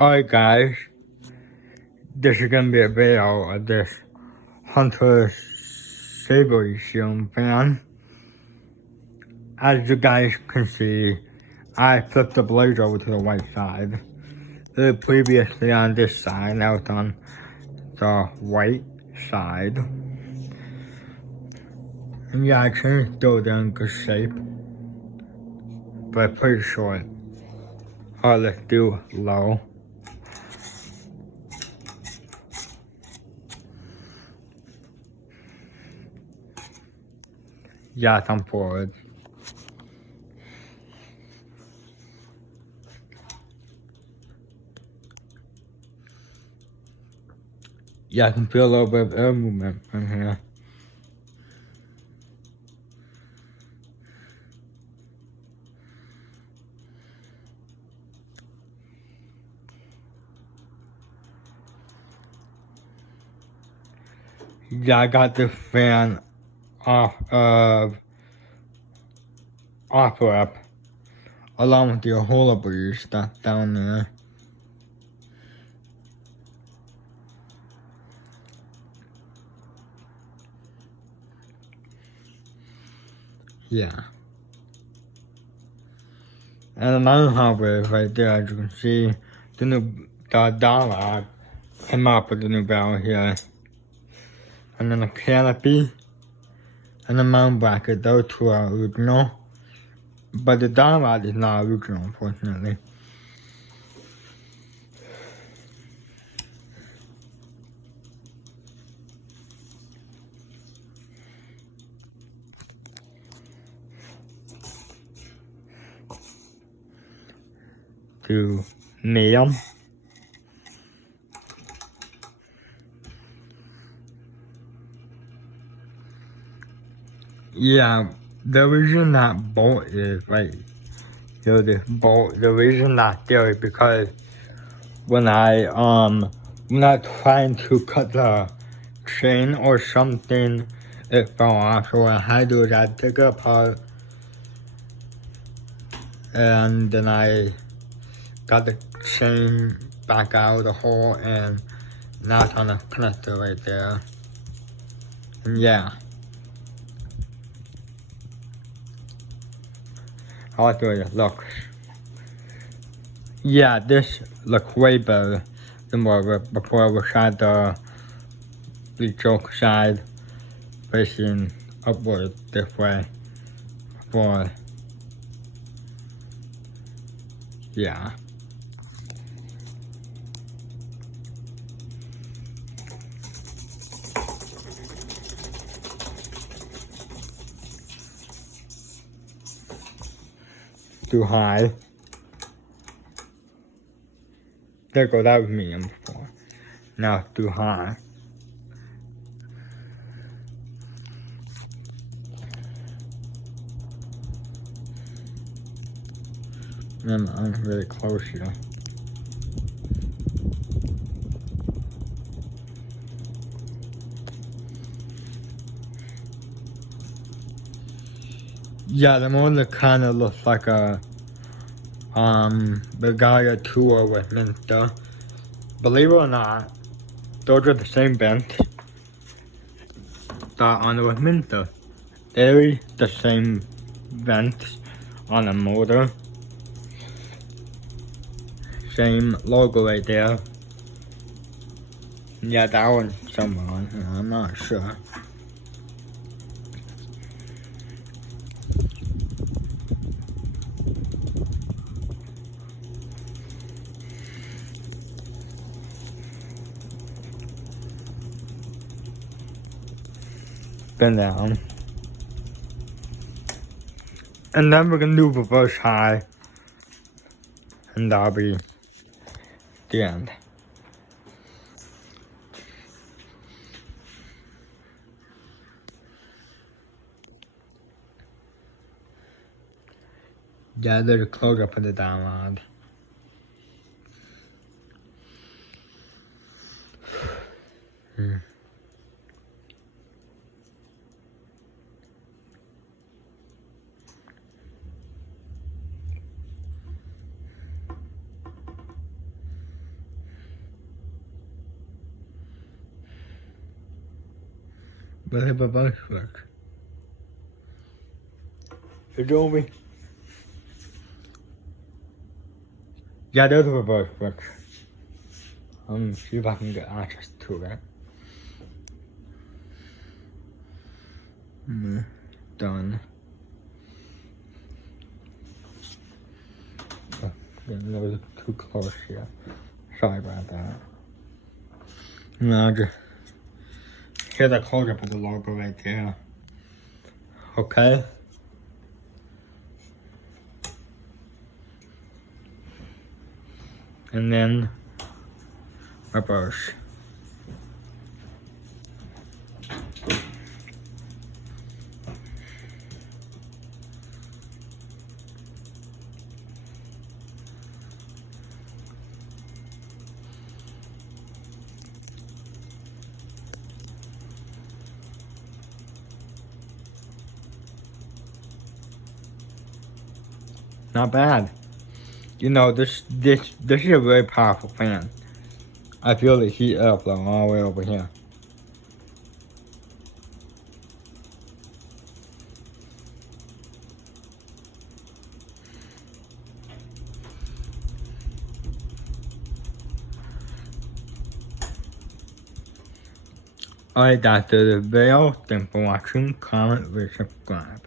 Alright guys, this is gonna be a video of this Hunter Savoy ceiling fan. As you guys can see, I flipped the blade over to the white side. It was previously on this side, now it's on the white side. And yeah, I changed still in good shape, but pretty short. Alright, let's do low. Yeah, I'm forward. Yeah, I can feel a little bit of air movement from here. Yeah, I got this fan off of OfferUp, along with the Hula Breeze stuff down there. Yeah. And another hardware right there, as you can see, the dollar came up with the new barrel here. And then the canopy and the mount bracket, those two are original. But the dollar is not original, unfortunately. To Neon. Yeah, the reason that bolt is right, this bolt, the reason that's there is because when I'm not trying to cut the chain or something, it fell off. So what I had to do is I took it apart and then I got the chain back out of the hole, and now it's on the connector right there. And yeah, I like the way it looks. Yeah, this looks way better than what before it was had the choke side facing upward this way. Before, yeah. Too high. There go, that was medium before. Now it's too high. And I'm really close here. Yeah, the motor kind of looks like a Bergaya Tour with Minster. Believe it or not, those are the same vents that on the Minster. They're the same vents on the motor. Same logo right there. Yeah, that one's somewhere on here, I'm not sure. Bend down. And then we're gonna do reverse high. And that'll be the end. Yeah, there's a close up of the download. But chyba boślek. Adobe. Yeah, those were boślek. See if I can get access to it. Done. Oh, getting a little too close here. Sorry about that. Now just here's a close up of the logo right there. Okay. And then reverse. Not bad. You know, this is a very powerful fan. I feel the heat airflow all the way over here. Alright, that's the video. Thanks for watching. Comment, rate, subscribe.